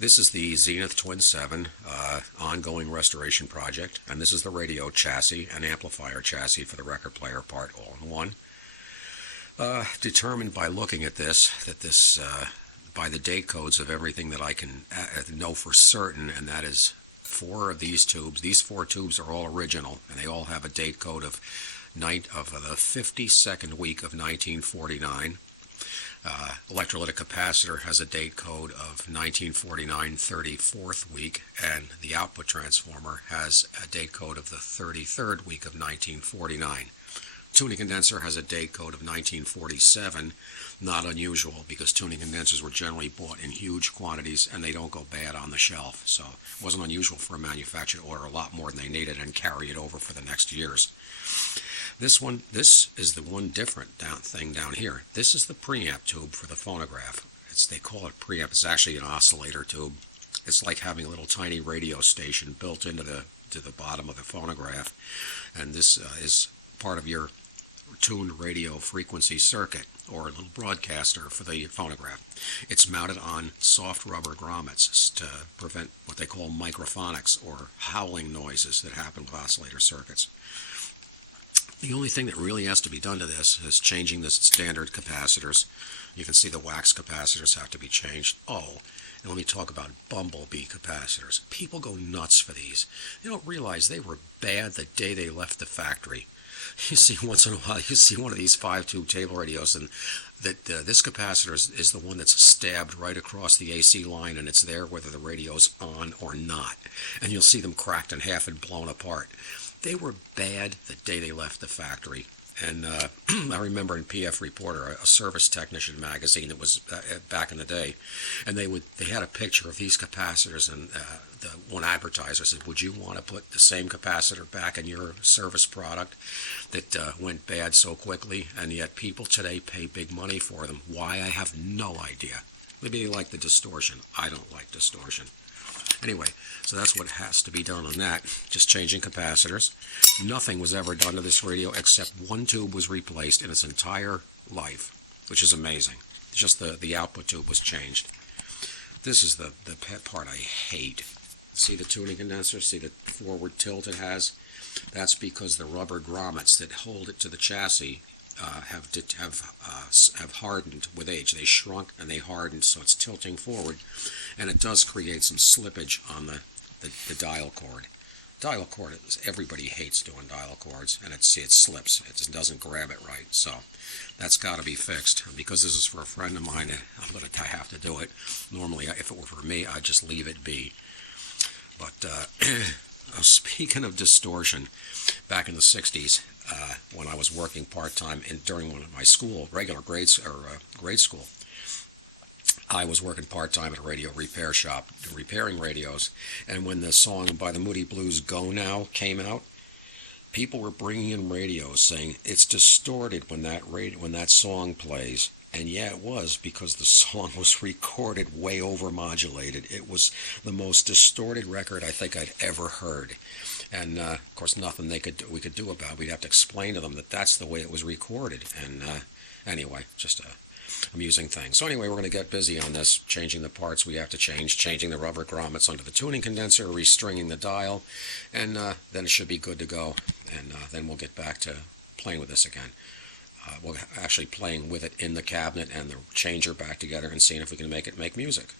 This is the Zenith Twin Seven ongoing restoration project, and this is the radio chassis and amplifier chassis for the record player part all in one. Determined by looking at this, by the date codes of everything that I can know for certain, and that is four of these tubes. These four tubes are all original, and they all have a date code of the 52nd week of 1949. Electrolytic capacitor has a date code of 1949 34th week, and the output transformer has a date code of the 33rd week of 1949. Tuning condenser has a date code of 1947, not unusual because tuning condensers were generally bought in huge quantities and they don't go bad on the shelf, so it wasn't unusual for a manufacturer to order a lot more than they needed and carry it over for the next years. This is the one different thing down here. This is the preamp tube for the phonograph. They call it preamp. It's actually an oscillator tube. It's like having a little tiny radio station built into the bottom of the phonograph, and this is part of your tuned radio frequency circuit, or a little broadcaster for the phonograph. It's mounted on soft rubber grommets to prevent what they call microphonics, or howling noises that happen with oscillator circuits. The only thing that really has to be done to this is changing the standard capacitors. You can see the wax capacitors have to be changed. Oh, and let me talk about bumblebee capacitors. People go nuts for these. They don't realize they were bad the day they left the factory. You see, once in a while, you see one of these 5-tube table radios, and this capacitor is the one that's stabbed right across the AC line, and it's there whether the radio's on or not. And you'll see them cracked in half and blown apart. They were bad the day they left the factory. And I remember in PF Reporter, a service technician magazine that was back in the day, and they had a picture of these capacitors, and the one advertiser said, "Would you want to put the same capacitor back in your service product that went bad so quickly?" And yet people today pay big money for them. Why? I have no idea. Maybe they like the distortion. I don't like distortion. Anyway, so that's what has to be done on that, just changing capacitors. Nothing was ever done to this radio except one tube was replaced in its entire life, which is amazing. Just the output tube was changed. This is the part I hate. See the tuning condenser? See the forward tilt it has? That's because the rubber grommets that hold it to the chassis have hardened with age. They shrunk and they hardened, so it's tilting forward, and it does create some slippage on the dial cord. Dial cord, everybody hates doing dial cords, and it slips. It doesn't grab it right, so that's got to be fixed. Because this is for a friend of mine, I have to do it. Normally, if it were for me, I'd just leave it be. But speaking of distortion, back in the 60s, when I was working part-time during one of my regular grade school, I was working part-time at a radio repair shop, repairing radios, and when the song by the Moody Blues, "Go Now," came out, people were bringing in radios saying it's distorted when that song plays. And yeah, it was, because the song was recorded way over modulated. It was the most distorted record I think I'd ever heard. And of course, nothing we could do about it. We'd have to explain to them that that's the way it was recorded. And anyway, just a amusing thing. So anyway, we're going to get busy on this, changing the parts we have to change, changing the rubber grommets under the tuning condenser, restringing the dial, and then it should be good to go. And then we'll get back to playing with this again. We're actually playing with it in the cabinet and the changer back together and seeing if we can make it make music.